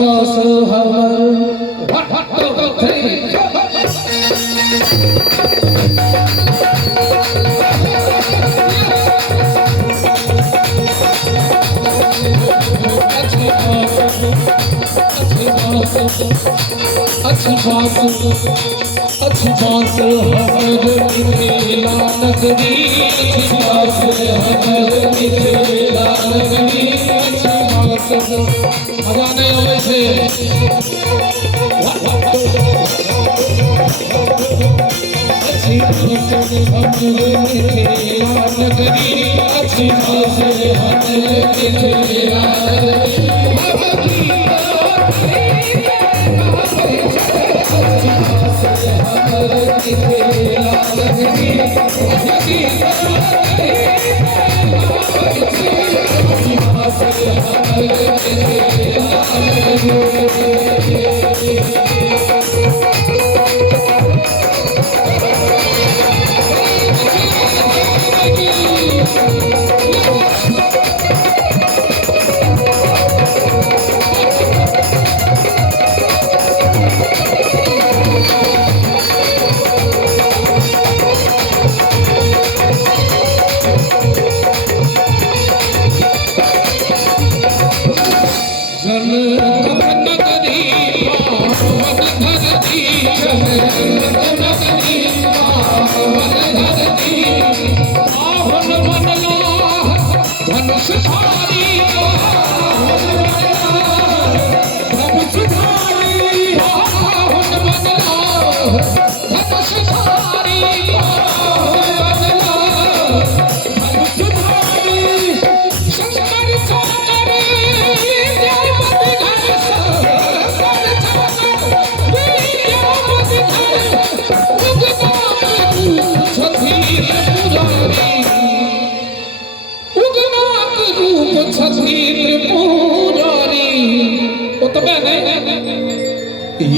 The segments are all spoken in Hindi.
बस हमर अच्छी बात हमर मिथिला नगरी, अच्छी बात हमर मिथिला नगरी, अच्छी बात मजा नहीं आवे छे। अच्छी बात हमर मिथिला नगरी, अच्छी बात हमर मिथिला नगरी।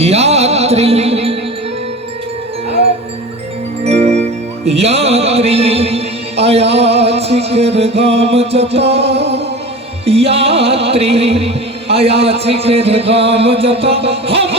यात्री यात्री आया शिखर गाम जता, यात्री आया शिखर गाम जता, हम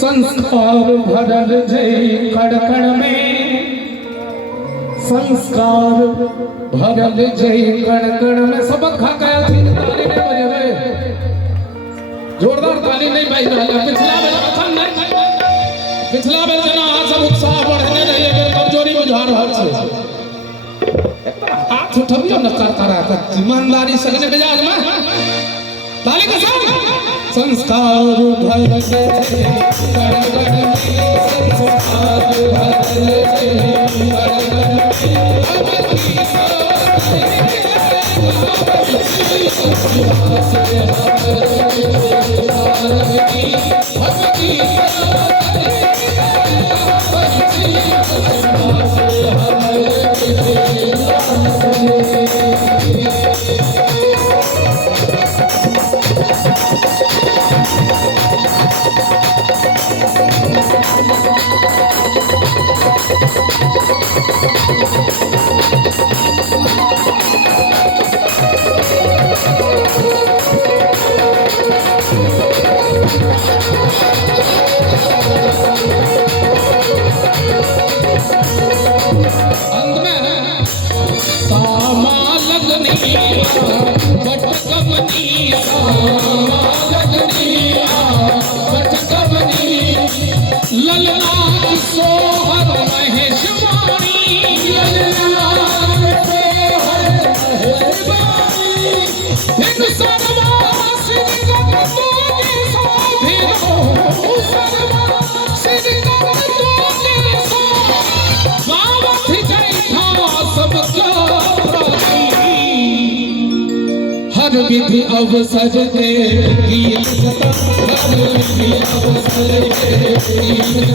संस्कार भरल जय कड़कड़ में, संस्कार भरल जय कड़कड़ में। सबक खा गया थी, ताली नहीं बजे, जोरदार ताली नहीं बज रहा है। पिछला बेर जना सब उत्साह बढ़ने रही, अगर कमजोरी बुझा रहा है हाथ उठबियो न करता रहा, ईमानदारी सगने मिजाज में ताली के साथ। संस्कार भरल जय कड़कड़ में, संस्कार भरल जय कड़कड़ में। हर विधि अवसर के गीत गाता, हर विधि अवसर के गीत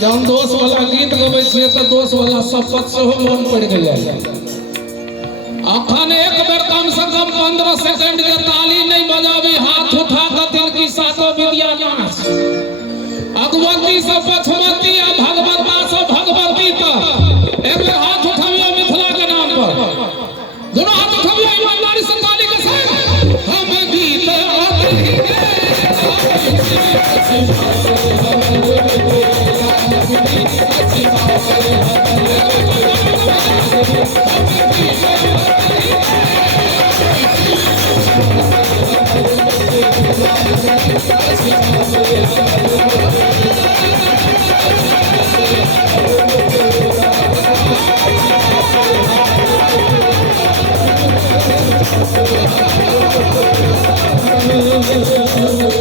जब दोष वाला गीत गवे छे तो दोष वाला शपथ से हो मन पड़ गया। अखन एक बेर कम से कम 15 सेकंड के ताली नहीं बजावे, हाथ उठा कर दिल की सातों विद्या नाच। अगवती से पछवती या भगवता से भगवती तक एक बेर हाथ उठावियो मिथिला के नाम पर, दोनों हाथ उठावियो ईमानदारी से ताली के साथ। हम गीत Thank you.